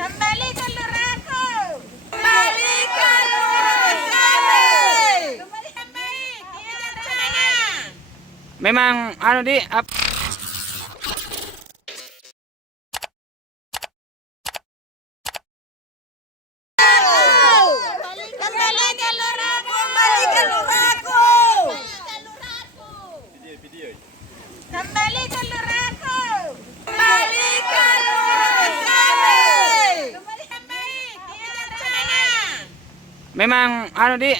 Kembali ke luraku. Kembali ke lurah kami. Kembali yang baik. Tidak salah. Memang anu di Kembali ke luraku. Kembali ke luraku. Kembali ke luraku. Kembali ke lurah kami. Kembali yang baik. Tidak salah. memang anu di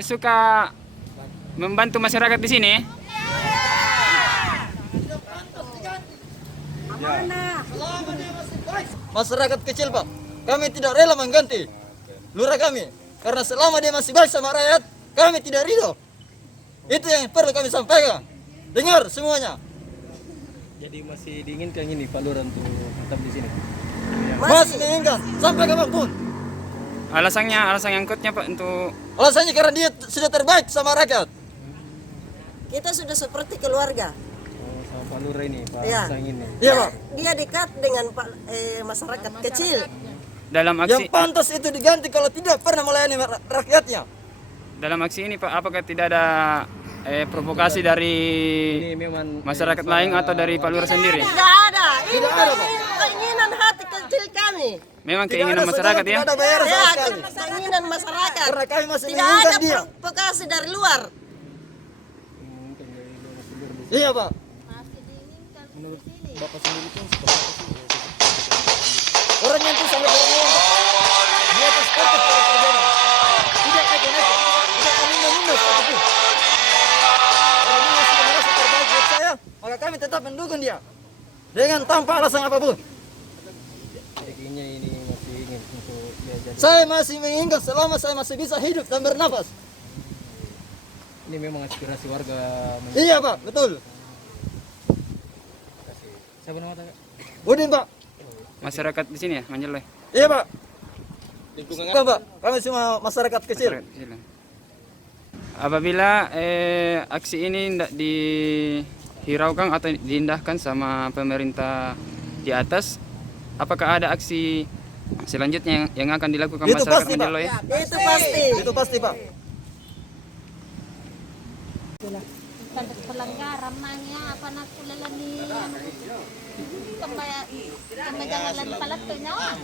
suka membantu masyarakat di sini. Masyarakat kecil Pak, kami tidak rela mengganti lurah kami karena selama dia masih baik sama rakyat, kami tidak ridho. Itu yang perlu kami sampaikan. Dengar semuanya. Jadi masih diinginkan ini Pak Lurah untuk tetap di sini. Masih menginginkan sampai kapanpun. Alasan yang kuatnya Pak untuk Alasannya karena dia sudah terbaik sama rakyat. Kita sudah seperti keluarga. Oh, sama Pak Lurah ini, Pak Ya. Sang ini. Iya Pak. Dia dekat dengan masyarakat kecil. dalam Yang aksi pantas itu diganti kalau tidak pernah melayani rakyatnya. ini Pak, apakah tidak ada provokasi dari Ini memang masyarakat lain atau dari Pak Lurah sendiri? Tidak ada. Ini Tidak ada, Pak. keinginan hati kecil kami. Memang Tidak keinginan ada masyarakat saudara, ya. Tidak ada bayaran Ya, sama sekali. keinginan masyarakat. Karena kami masih Tidak menginginkan ada dia. provokasi dari luar. Iya Pak. menurut Bapak sendiri itu seperti apa sih? Orang yang itu sangat berniat. Dia itu sportif pada kerjanya. Tidak ego-ego. Tidak menunda-nunda satupun. Kalau dia sudah merasa terbaik buat saya, maka kami tetap mendukung dia. Dengan tanpa alasan apapun. Jadi kayaknya ini masih ingin untuk dia jadi. Saya masih menginginkan selama saya masih bisa hidup dan bernafas. Ini memang aspirasi warga. Iya Pak, betul. Siapa nama Pak? Udin Pak. Masyarakat di sini ya, Manjeloy. Iya Pak. Bukan Pak, kami semua masyarakat kecil. Masyarakat kecil. Apabila aksi ini tidak dihiraukan atau diindahkan sama pemerintah di atas, apakah ada aksi selanjutnya yang akan dilakukan Itu masyarakat pasti, Pak. Manjeloy? Itu pasti. Itu pasti Pak. pelanggaran nanya apa nak kulelan ni kembali jangan palat tu nyawa